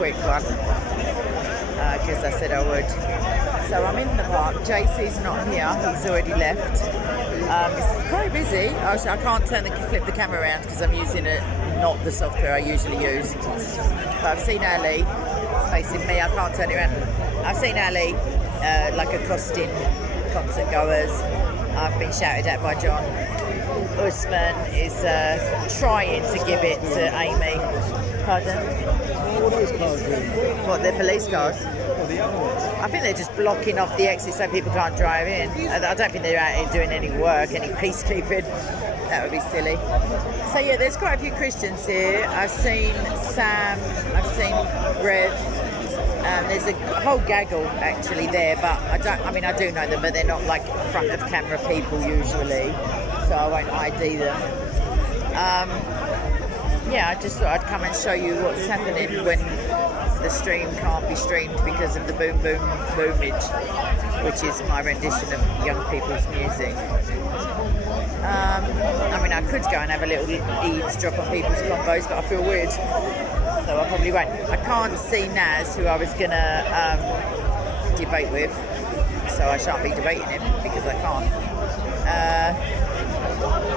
quick one because I said I would. So I'm in the park. JC's not here. He's already left. It's quite busy. I can't flip the camera around because I'm using not the software I usually use. But I've seen Ali facing me. I can't turn it around. I've seen Ali like accosting concert goers. I've been shouted at by John. Usman is trying to give it to Amy. Pardon? What are those cars doing? What, they're police cars? Well, the other ones. I think they're just blocking off the exit so people can't drive in. I don't think they're out here doing any work, any peacekeeping. That would be silly. So yeah, there's quite a few Christians here. I've seen Sam, I've seen Rev. There's a whole gaggle actually there, but I do know them, but they're not like front of camera people usually, so I won't ID them. Yeah, I just thought I'd come and show you what's happening when the stream can't be streamed because of the boom boom boomage, which is my rendition of young people's music. I could go and have a little eavesdrop on people's combos, but I feel weird, so I probably won't. I can't see Naz, who I was gonna debate with, so I shan't be debating him because I can't.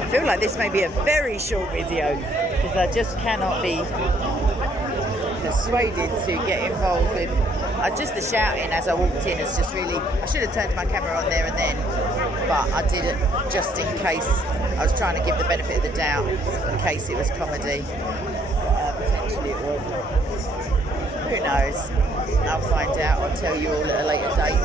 I feel like this may be a very short video because I just cannot be persuaded to get involved with just the shouting as I walked in. It's just really, I should have turned my camera on there and then, but I did it just in case. I was trying to give the benefit of the doubt in case it was comedy. Potentially it was. Who knows? I'll find out. I'll tell you all at a later date.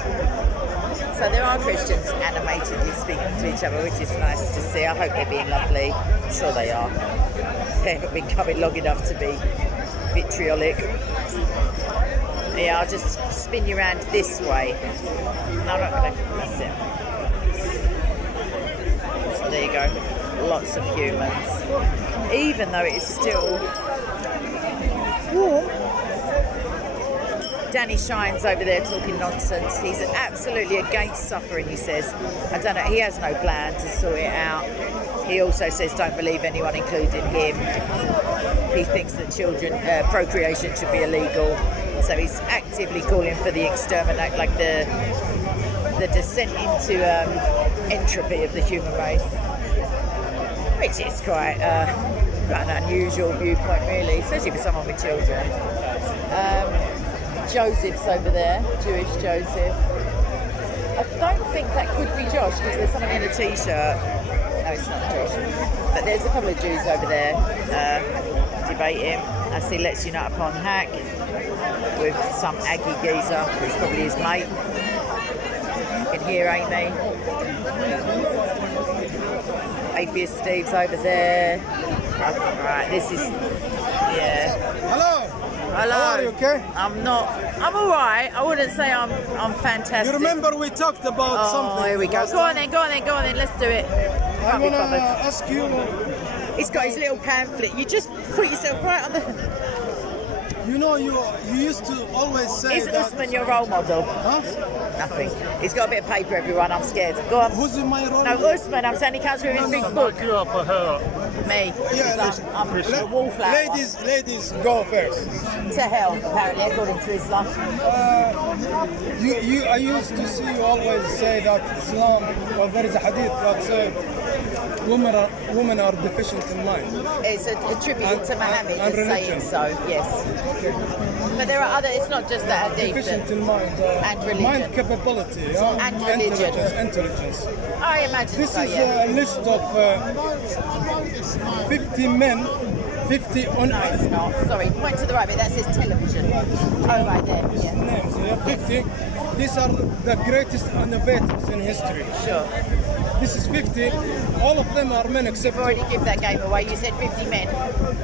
So there are Christians animatedly speaking to each other, which is nice to see. I hope they're being lovely. I'm sure they are. They haven't been coming long enough to be vitriolic. Yeah, I'll just spin you around this way. No, I'm not going to. That's it. So there you go. Lots of humans. Even though it is still warm. Danny Shine's over there talking nonsense. He's absolutely against suffering, he says. I don't know, he has no plan to sort it out. He also says don't believe anyone, including him. He thinks that procreation should be illegal. So he's actively calling for the exterminate, like the descent into entropy of the human race. Which is quite an unusual viewpoint, really, especially for someone with children. Joseph's over there, Jewish Joseph. I don't think that could be Josh because there's someone in a t-shirt. No, it's not Josh. But there's a couple of Jews over there debating. I see Let's Unite Upon Hack with some Aggie geezer who's probably his mate. You can hear Amy. Atheist Steve's over there. Right, this is, yeah. Hello. Hello. How are you, okay? I'm alright. I wouldn't say I'm fantastic. You remember we talked about something? Oh, here we go. Go on then. Let's do it. I want to ask you. He's got his little pamphlet. You just put yourself right on the... You know, you used to always say Is Usman your role model? Huh? Nothing. He's got a bit of paper, everyone. I'm scared. Go on. Who's in my role? No, Usman. I'm saying he comes with his big book. Me. Yeah, I'm a wallflower. Ladies, go first. To hell, apparently, according to Islam. I used to see you always say that Islam, well, there is a hadith that says women are deficient in mind. It's attributed to Muhammad as saying so, yes. But there are other, it's not just that hadith. Deficient in mind. And religion. Mind capability. And religion. Intelligence. I imagine this so, is yeah. a list of 50 men, 50 on... No, it's not. Sorry, point to the right bit, that says television. Oh, right there, yeah. Names, 50. These are the greatest innovators in history. Sure. This is 50. All of them are men except... You've already given that game away. You said 50 men.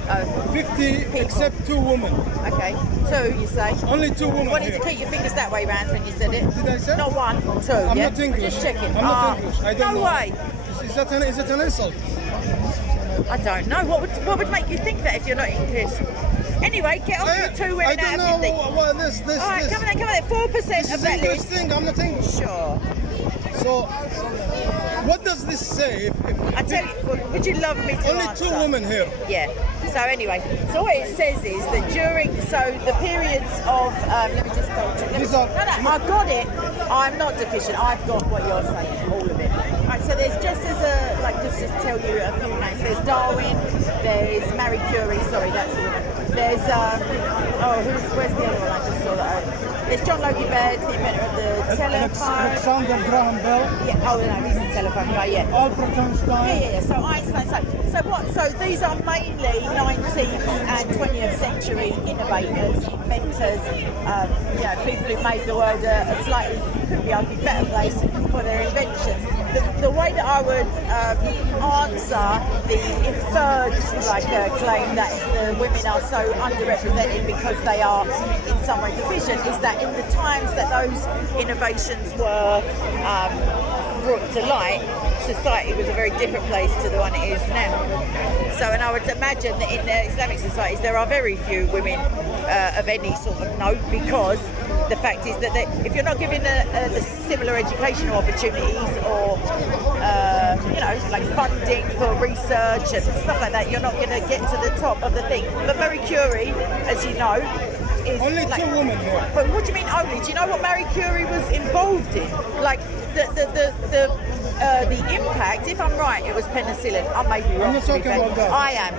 Oh. 50 people. Except 2 women. Okay. 2, you say? Only 2 women. You wanted here. to keep your fingers that way round when you said it. Did I say? Not 1, 2. I'm yeah? not English. Just checking. I'm not English. I don't know. No way. Is it an insult? I don't know. What would make you think that if you're not English? Anyway, get on to 2 women out of 50. Well, this. All right, come on then. 4% This of is that English list. thing. I'm not English. Sure. So What does this say? I tell you, would you love me to Only answer? 2 women here. Yeah. So anyway, so what it says is that during the periods of let me just go to. These are- No, I got it. I'm not deficient. I've got what you're saying, all of it. Right. So there's just as a just to tell you a few names. There's Darwin. There's Marie Curie. Sorry, that's the woman. There's where's the other one? I just saw that. There's John Logie Baird, the inventor of the telephone. Alexander Graham Bell. Yeah. Oh no, he's the telephone guy. Yeah. Albert Einstein. Yeah. So Einstein. So what? So these are mainly 19th and 20th century innovators, inventors. People who made the world a slightly, could be argued, better place for their inventions. The way that I would answer the inferred claim that the women are so underrepresented because they are in some way deficient is that in the times that those innovations were brought to light, society was a very different place to the one it is now. So, and I would imagine that in the Islamic societies there are very few women of any sort of note, because the fact is that if you're not given the similar educational opportunities or like funding for research and stuff like that, you're not going to get to the top of the thing. But Marie Curie, as you know, is Only 2 women here. But what do you mean only? Do you know what Marie Curie was involved in? Like the impact. If I'm right, it was penicillin. I may be wrong. I'm not talking about that. I am.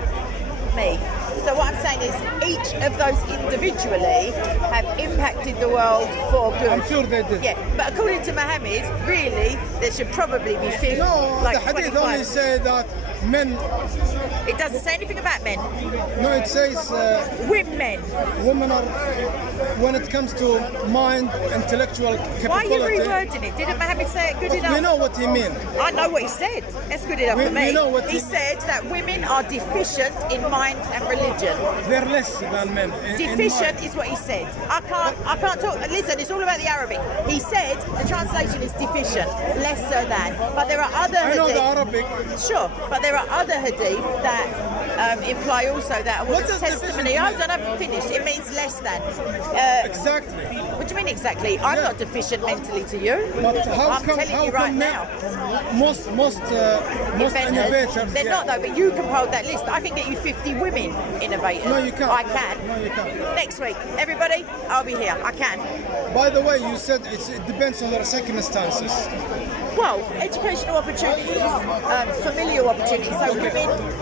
Me. So what I'm saying is each of those individually have impacted the world for good. I'm sure they did. Yeah, but according to Muhammad, really, there should probably be 50. No, like the hadith 25. only say that men. It doesn't say anything about men. No, it says Women. women are. When it comes to mind, intellectual capability. Why are you rewording it? Didn't Muhammad say it good But enough? we know what he means. I know what he said. That's good enough for me. We know what he said that women are deficient in mind and religion. They're less than men. Deficient is what he said. I can't talk. Listen, it's all about the Arabic. He said the translation is deficient, lesser than. But there are other I know hadith. the Arabic. Sure, but there are other hadith that imply also that What was does testimony. deficient Hold on, I haven't finished. It means less than. Exactly. What do you mean exactly? I'm not deficient mentally to you. But how I'm come, telling you right now. Most innovators. They're not though, but you can hold that list. I can get you 50 women innovators. No, you can't. I can. No, you can't. Next week, everybody, I'll be here. I can. By the way, you said it depends on their circumstances. Well, educational opportunities, familial opportunities. So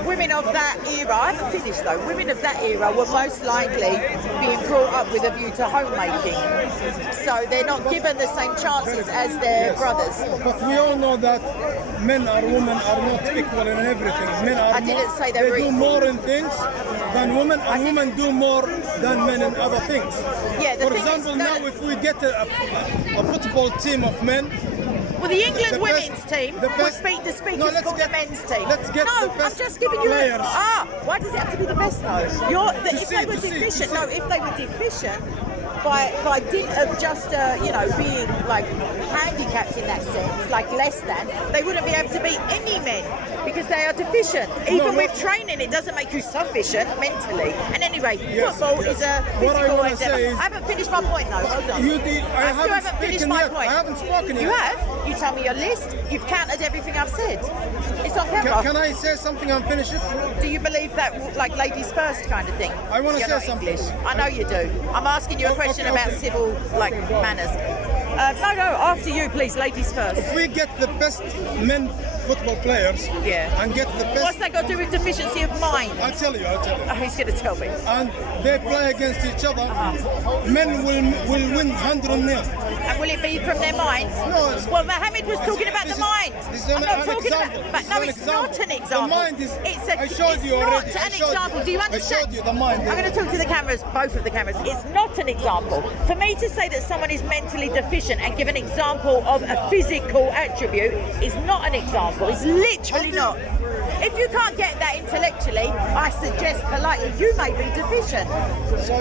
women of that era, I haven't finished though, women of that era were most likely being brought up with a view to homemaking. So they're not given the same chances as their brothers. But we all know that men or women are not equal in everything. Men are I didn't say they were do equal. more in things than women, and women do more than men in other things. Yeah, the For thing is example, that- now if we get a football team of men. Well, the England The women's best- team the would best- speak the speakers No, let's called get- the men's team. let's get no, the best I'm just giving you players. why does it have to be the best though? If they were deficient, if they were deficient by dint of just being like handicapped in that sense, like less than, they wouldn't be able to beat any men because they are deficient. Even with training, it doesn't make you sufficient mentally. And anyway, football is a What I physical wanna endeavour. say is- I haven't finished my point though. Hold on. You did. I still haven't finished spoken my yet. point. I haven't spoken You yet. have? You tell me your list. You've counted everything I've said. It's on camera. Can I say something and finish it? Do you believe that, like, ladies first kind of thing? I wanna You're say not something. English. I know you do. I'm asking you a question okay, about okay. civil, manners. No, after you, please. Ladies first. If we get the best men football players and get the What's best, that got to do with deficiency of mind? I'll tell you. Oh, he's going to tell me. And they play against each other, men will win 100-0. And will it be from their mind? No, it's- Well, Mohammed was talking about the mind. This is I'm not talking example. about. But This no, is it's not an example. The mind is. It's a, I showed it's you not already. an example. Do you understand? I showed you the mind. I'm going to talk to the cameras, both of the cameras. It's not an example. For me to say that someone is mentally deficient and give an example of a physical attribute is not an example. It's literally not. If you can't get that intellectually, I suggest politely you may be deficient. So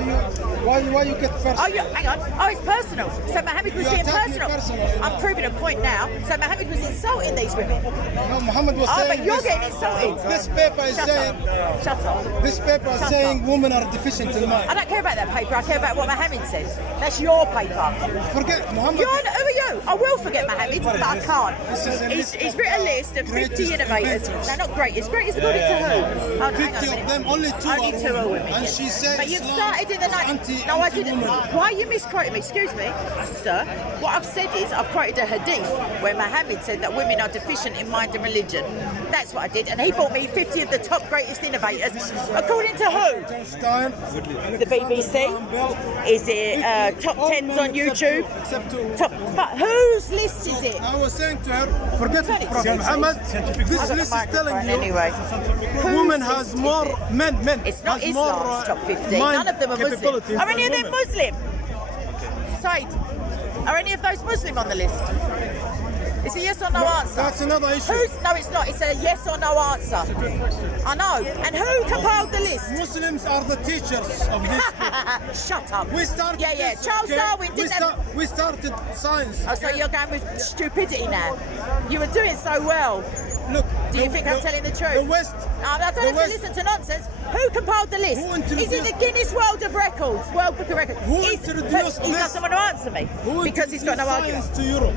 why you get personal? Oh, hang on. Oh, it's personal. So Mohammed was You being attack me personal. personally. I'm proving a point now. So Mohammed was insulting these women. No, Muhammad was Oh, saying but you're this, getting insulted. this paper is Shut saying up. Shut up. this paper is Shut saying up. women are deficient in mind. I don't care about that paper. I care about what Mohammed says. That's your paper. Forget Muhammad. Who are you? I will forget Mohammed, but I can't. This is a list He's of written a list of 50 greatest innovators. inventors. No, not greatest. Greatest according to who? Oh, hang on a 50 minute. of them, only two are women. And yes. she said But you've Islam started in the is night. No, I didn't. anti-woman. Why are you misquoting me? Excuse me, sir. What I've said is I've quoted a hadith where Mohammed said that women are deficient in mind and religion. That's what I did. And he brought me 50 of the top greatest innovators. According to who? Stein, The BBC? Is it top 10s on YouTube? Except two. Top, but whose list is it? I was saying to her, forget Turn it it, Prophet to Muhammad. I've This got the list is microphone telling you anyway. women Whose has list is more it? men. It's not has more, Islam's top 50. mind None of them are Muslim. capabilities Are any of than them women. Muslim? Said, are any of those Muslim on the list? It's a yes or no answer. That's another issue. No, it's not. It's a yes or no answer. I know. And who compiled the list? Muslims are the teachers of this. Shut up. We started. Yeah. this, Charles okay? Darwin didn't have... We started science. Oh, so you're going with stupidity now. You were doing so well. Look. Do you think I'm telling the truth? The West. I don't have to West- listen to nonsense. Who compiled the list? Who introduced- Is it the Guinness World of Records? World Book of Records? Who He's introduced got this? someone to answer me. Who Because he's got no introduced argument. science to Europe?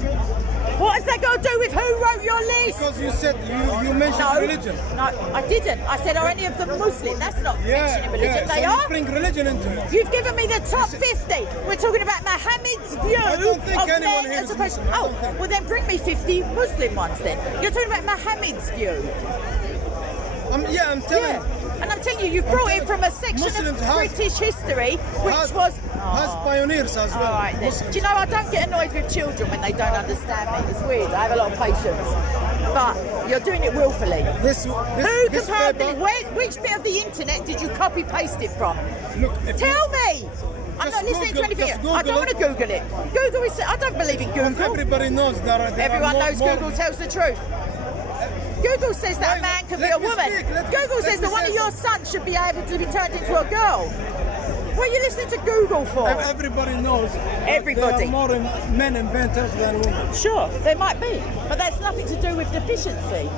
What has that got to do with who wrote your list? Because you said you mentioned No, religion. no, I didn't. I said, are any of them Muslim? That's not mentioning religion. So They you are. bring religion into it. You've given me the top 50. We're talking about Mohammed's view I don't think of anyone men here as is opposed. Muslim. I Oh, don't think. well then bring me 50 Muslim ones then. You're talking about Mohammed's view. I'm telling Yeah. And I'm telling you, you've brought it from a section Muslims of has- British history, which has was. has pioneers as well. All right then. Muslims. Do you know, I don't get annoyed with children when they don't understand me. It's weird. I have a lot of patience. But you're doing it willfully. This Who this compiled paper, which bit of the internet did you copy paste it from? Look, if you- Tell me. I'm Just not listening Google- to anything. just I don't Google want to Google it. Google is. I don't believe in Google. everybody knows that Everyone knows Google tells the truth. Google says that a man can be a Let me woman. speak, let- Google let says me that one say of your sons should be able to be turned into a girl. What are you listening to Google for? Everybody knows. that Everybody. There are more men inventors than women. Sure, there might be, but that's nothing to do with deficiency.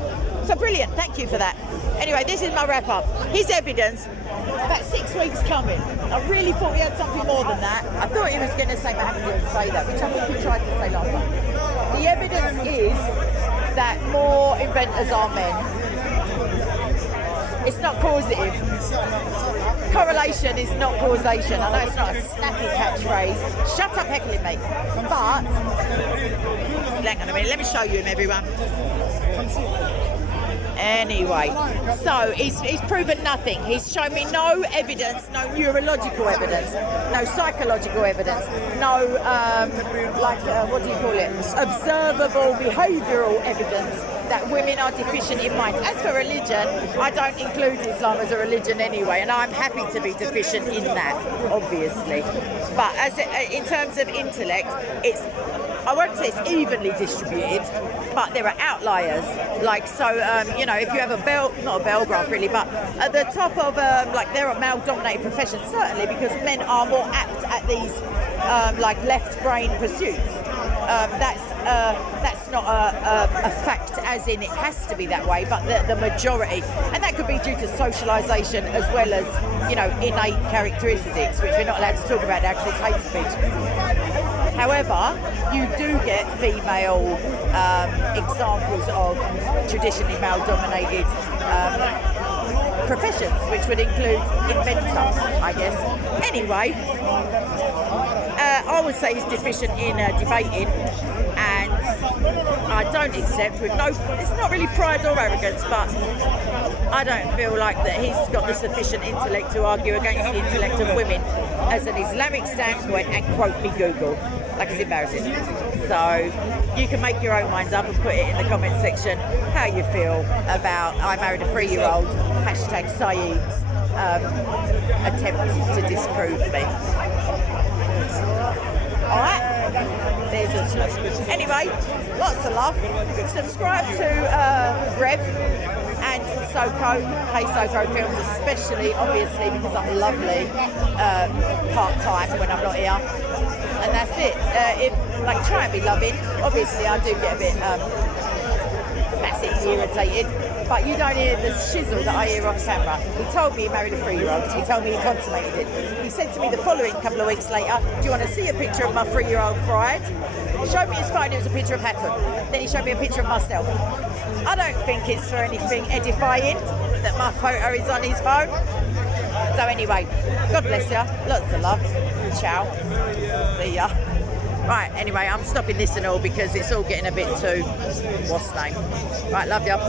So brilliant, thank you for that. Anyway, this is my wrap up. His evidence, about 6 weeks coming. I really thought he had something more than that. I thought he was going to say Mohammed didn't say that, which I think he tried to say last time. The evidence is that more inventors are men. It's not causative. Correlation is not causation. I know it's not a snappy catchphrase. Shut up heckling me. But, hang on a minute, let me show you him, everyone. Anyway, so he's proven nothing. He's shown me no evidence, no neurological evidence, no psychological evidence, no, what do you call it? Observable behavioural evidence that women are deficient in mind. As for religion, I don't include Islam as a religion anyway, and I'm happy to be deficient in that, obviously. But in terms of intellect, I won't say it's evenly distributed, but there are outliers. Like, so, if you have not a bell graph really, but at the top of, there are male-dominated professions, certainly, because men are more apt at these, left brain pursuits. That's not a fact as in it has to be that way, but the majority, and that could be due to socialisation as well as, innate characteristics, which we're not allowed to talk about now because it's hate speech. However, you do get female examples of traditionally male-dominated professions, which would include inventors, I guess. Anyway, I would say he's deficient in debating, and I don't accept with it's not really pride or arrogance, but I don't feel like that he's got the sufficient intellect to argue against the intellect of women as an Islamic standpoint and quote me Google. Like, it's embarrassing. So you can make your own minds up and put it in the comment section how you feel about I married a 3-year-old, hashtag Saeed's attempt to disprove me. Alright, there's a anyway, lots of love. Subscribe to Rev and and Soko, Hey Soko Films, especially, obviously, because I'm lovely part-time when I'm not here. And that's it. Try and be loving. Obviously, I do get a bit massively irritated, but you don't hear the shizzle that I hear off camera. He told me he married a 3-year-old. He told me he consummated it. He said to me the following couple of weeks later, do you want to see a picture of my 3-year-old bride? He showed me his phone, it was a picture of Hatton. Then he showed me a picture of myself. I don't think it's for anything edifying that my photo is on his phone. So anyway, God bless you. Lots of love. Ciao. See ya. Right, anyway, I'm stopping this and all because it's all getting a bit too, what's name? Right, love you. Bye.